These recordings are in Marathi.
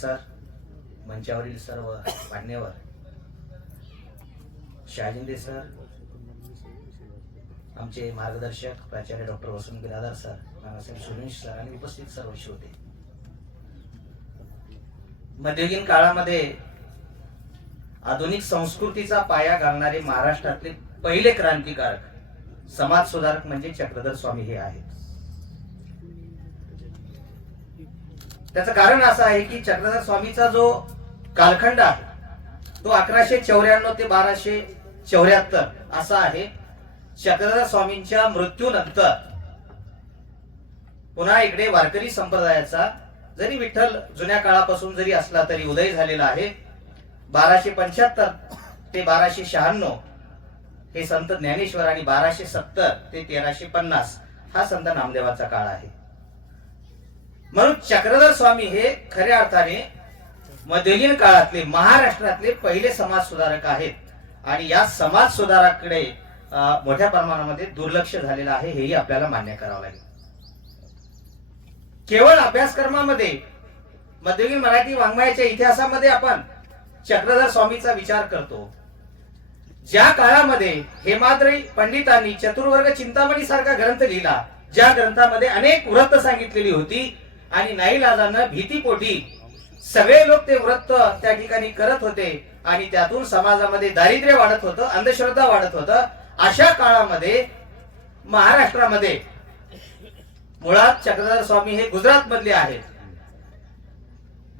सर मंचावरील सर्व मान्यवर शहाजिंदे सर आमचे मार्गदर्शक प्राचार्य doctor Vasant Biradar sir Nanasaheb Sunish sir आणि उपस्थित सर्व श्रोते मध्ययुगीन काळामध्ये आधुनिक संस्कृतीचा पाया घालणारे महाराष्ट्रातले पहिले क्रांतिकारक समाज सुधारक म्हणजे चक्रधर स्वामी हे आहेत. त्याचं कारण असं आहे की चक्रधर स्वामीचा जो कालखंड आहे तो अकराशे चौऱ्याण्णव ते बाराशे चौऱ्याहत्तर असा आहे. चक्रधर स्वामींच्या मृत्यूनंतर पुन्हा इकडे वारकरी संप्रदायाचा जरी विठ्ठल जुन्या काळापासून जरी असला तरी उदय झालेला आहे. बाराशे पंच्याहत्तर ते बाराशे शहाण्णव हे संत ज्ञानेश्वर आणि बाराशे सत्तर ते तेराशे पन्नास हा संत नामदेवाचा काळ आहे. म्हणून चक्रधर स्वामी हे खऱ्या अर्थाने मध्यलीन काळातले महाराष्ट्रातले पहिले समाज सुधारक आहेत. आणि या समाज सुधाराकडे मोठ्या प्रमाणामध्ये दुर्लक्ष झालेलं आहे हेही आपल्याला मान्य करावं लागेल. केवळ अभ्यासक्रमामध्ये मध्ययुगीन मराठी वाङ्मयाच्या इतिहासामध्ये आपण चक्रधर स्वामीचा विचार करतो. ज्या काळामध्ये हेमाद्री पंडितांनी चतुर्वर्ग चिंतामणी सारखा ग्रंथ लिहिला ज्या ग्रंथामध्ये अनेक व्रत सांगितलेली होती आणि नाईलाजानं भीतीपोटी सगळे लोक ते व्रत त्या ठिकाणी करत होते आणि त्यातून समाजामध्ये दारिद्र्य वाढत होतं अंधश्रद्धा वाढत होतं. अशा काळामध्ये महाराष्ट्रामध्ये मुळात चक्रधर स्वामी हे गुजरात मधले आहेत.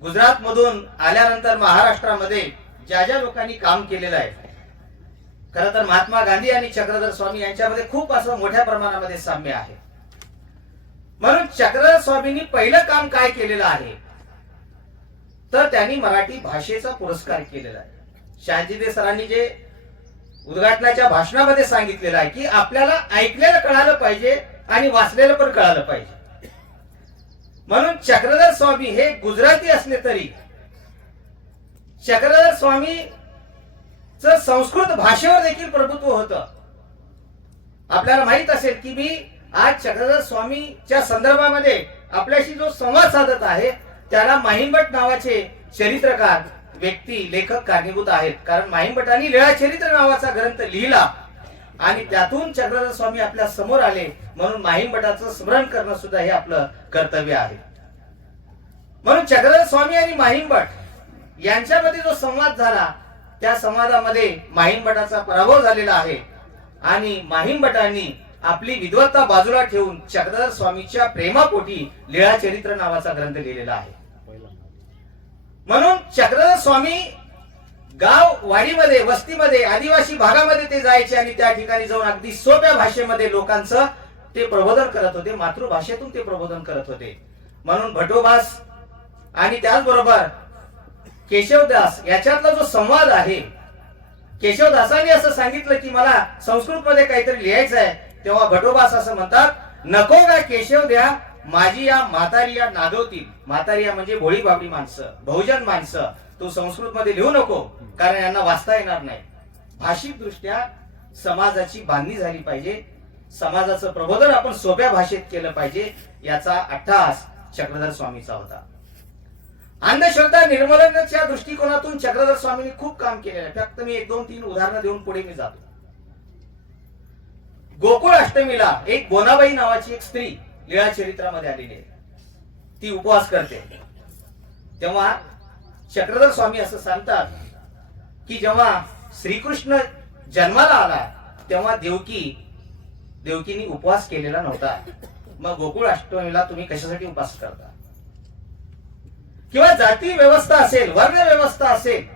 गुजरात मधून आल्यानंतर महाराष्ट्रामध्ये ज्या ज्या लोकांनी काम केलेलं आहे खर तर महात्मा गांधी आणि चक्रधर स्वामी यांच्यामध्ये खूप असं मोठ्या प्रमाणामध्ये साम्य आहे. म्हणून चक्रधर स्वामींनी पहिलं काम काय केलेलं आहे? तर त्यांनी मराठी भाषेचा पुरस्कार केलेला आहे. शहाजीदे सरांनी जे उद्घाटनाच्या भाषणामध्ये सांगितलेलं आहे की आपल्याला ऐकलेलं कळालं पाहिजे आणि वाचलेलं पण कळालं पाहिजे. म्हणून चक्रधर स्वामी हे गुजराती असले तरी चक्रधर स्वामी संस्कृत भाषेवर देखील प्रभुत्व होतं. आपल्याला माहीत असेल की मी आज चक्रधर स्वामीच्या संदर्भामध्ये आपल्याशी जो संवाद साधत आहे त्याला माहिमभट नावाचे चरित्रकार व्यक्ती लेखक कारणीभूत आहेत. कारण माहिमभटांनी लीळा चरित्र नावाचा ग्रंथ लिहिला आणि त्यातून चक्रधर स्वामी आपल्यासमोर आले म्हणून माहिमभटाचं स्मरण करणं सुद्धा हे आपलं कर्तव्य आहे. म्हणून चक्रधर स्वामी आणि माहिमभट यांच्यामध्ये जो संवाद झाला त्या संवादामध्ये माहिमभटाचा पराभव झालेला आहे आणि माहिमभटांनी आपली विद्वत्ता बाजूला ठेवून चक्रधर स्वामीच्या प्रेमापोटी लीळा चरित्र नावाचा ग्रंथ लिहिलेला आहे. म्हणून चक्रधर स्वामी गाव वाडीमध्ये वस्तीमध्ये आदिवासी भागामध्ये ते जायचे आणि त्या ठिकाणी जाऊन अगदी सोप्या भाषेमध्ये लोकांचं ते प्रबोधन करत होते मातृभाषेतून ते प्रबोधन करत होते. म्हणून भटोभास आणि त्याचबरोबर केशवदास याच्यातला जो संवाद आहे केशवदासांनी असं सांगितलं की मला संस्कृत मध्ये काहीतरी लिहायचं आहे तेव्हा भटोबास असं म्हणतात नको का केशव द्या माझी या म्हातारी या नागवतील म्हातारी या म्हणजे भोळी बाबडी माणसं बहुजन माणसं. तू संस्कृत मध्ये लिहू नको कारण यांना वाचता येणार नाही. भाषिक दृष्ट्या समाजाची बांधणी झाली पाहिजे. समाजाचं प्रबोधन आपण सोप्या भाषेत केलं पाहिजे याचा अट्टहास चक्रधर स्वामीचा होता. अंधश्रद्धा निर्मूलनाच्या दृष्टिकोनातून चक्रधर स्वामींनी खूप काम केलेलं आहे. फक्त मी एक दोन तीन उदाहरणं देऊन पुढे मी जातो. गोकुळ अष्टमीला एक गोनाबाई नावाची एक स्त्री लीळा चरित्रामध्ये आलेली आहे. ती उपवास करते. तेव्हा चक्रधर स्वामी असं सांगतात की जेव्हा श्रीकृष्ण जन्माला आला तेव्हा देवकी देवकीने उपवास केलेला नव्हता. मग गोकुळ अष्टमीला तुम्ही कशासाठी उपवास करता? किंवा जाती व्यवस्था असेल वर्ण व्यवस्था असेल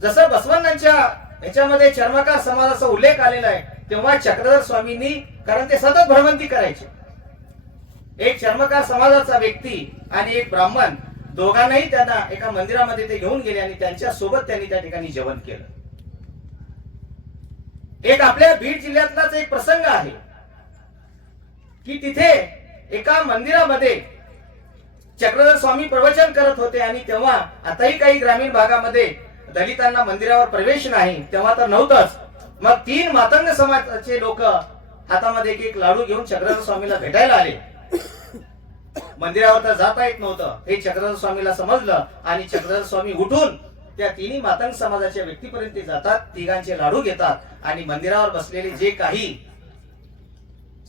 जसं बसवण्णांच्या याच्यामध्ये चर्मकार समाजाचा उल्लेख आलेला आहे. तेव्हा चक्रधर स्वामींनी कारण ते सतत भ्रमंती करायचे. एक चर्मकार समाजाचा व्यक्ती आणि एक ब्राह्मण दोघांनाही त्यांना एका मंदिरामध्ये ते घेऊन गेले आणि त्यांच्यासोबत त्यांनी त्या ठिकाणी जेवण केलं. एक आपल्या बीड जिल्ह्यातलाच एक प्रसंग आहे की तिथे एका मंदिरामध्ये चक्रधर स्वामी प्रवचन करत होते आणि तेव्हा आताही काही ग्रामीण भागामध्ये दलितांना मंदिरावर प्रवेश नाही तेव्हा तर नव्हतंच. मग तीन मातंग समाजाचे लोक हातामध्ये एक एक लाडू घेऊन चक्रधर स्वामीला भेटायला आले. मंदिरावर तर जाता येत नव्हतं. हे चक्रधर स्वामीला समजलं आणि चक्रधर स्वामी उठून त्या तिन्ही मातंग समाजाच्या व्यक्तीपर्यंत ते जातात तिघांचे लाडू घेतात आणि मंदिरावर बसलेले जे काही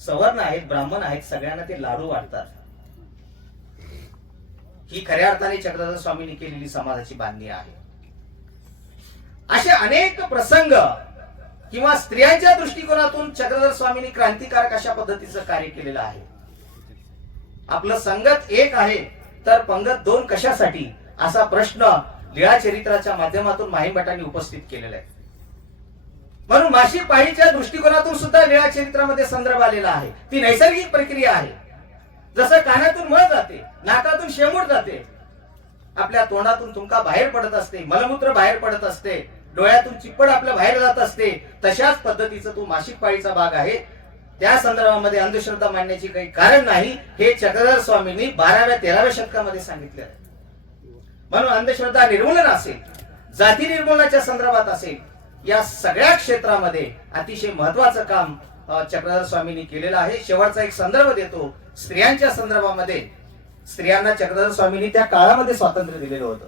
सवर्ण आहेत ब्राह्मण आहेत सगळ्यांना ते लाडू वाटतात. ही खऱ्या अर्थाने चक्रधर स्वामींनी केलेली समाजाची बांधणी आहे. असे अनेक प्रसंग किंवा स्त्रियांच्या दृष्टिकोनातून चक्रधर स्वामींनी क्रांतिकारक अशा पद्धतीचं कार्य केलेलं आहे. आपलं संगत एक आहे तर पंगत दोन कशासाठी? असा प्रश्न लिळा चरित्राच्या माध्यमातून माहीम भटांनी उपस्थित केलेला आहे. म्हणून मासिक पाळीच्या दृष्टिकोनातून सुद्धा लिळा चरित्रामध्ये संदर्भ आलेला आहे. ती नैसर्गिक प्रक्रिया आहे. जसं कानातून मळ जाते नाकातून शेमूट जाते आपल्या तोंडातून तुमका बाहेर पडत असते मलमूत्र बाहेर पडत असते डोळ्यातून चिप्पड आपल्या बाहेर जात असते तशाच पद्धतीचं तो मासिक पाळीचा भाग आहे. त्या संदर्भामध्ये अंधश्रद्धा मानण्याची काही कारण नाही हे चक्रधर स्वामींनी बाराव्या तेराव्या शतकामध्ये सांगितले आहे. म्हणून अंधश्रद्धा निर्मूलन असेल जाती निर्मूलनाच्या संदर्भात असेल या सगळ्या क्षेत्रामध्ये अतिशय महत्वाचं काम चक्रधर स्वामींनी केलेलं आहे. शेवटचा एक संदर्भ देतो. स्त्रियांच्या संदर्भामध्ये स्त्रियांना चक्रधर स्वामींनी त्या काळामध्ये स्वातंत्र्य दिलेलं होतं.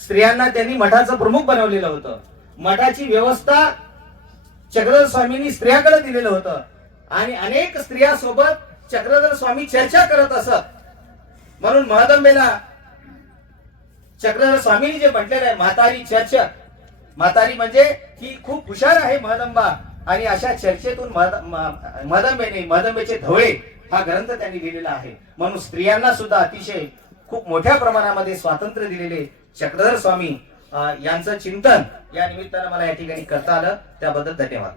स्त्रियांना त्यांनी मठाचं प्रमुख बनवलेलं होतं. मठाची व्यवस्था चक्रधर स्वामींनी स्त्रियाकडे दिलेलं होतं. आणि अनेक स्त्रियासोबत चक्रधर स्वामी चर्चा करत असत. म्हणून महदंबेला चक्रधर स्वामींनी जे म्हटलेलं आहे म्हातारी चर्चक म्हातारी म्हणजे ही खूप हुशार आहे महदंबा. आणि अशा चर्चेतून महदंबेने महदंबेचे धवळे हा ग्रंथ त्यांनी लिहिलेला आहे. म्हणून स्त्रियांना सुद्धा अतिशय खूप मोठ्या प्रमाणामध्ये स्वातंत्र्य दिलेले चक्रधर स्वामी यांचं चिंतन या निमित्तानं मला या ठिकाणी करता आलं. त्याबद्दल धन्यवाद.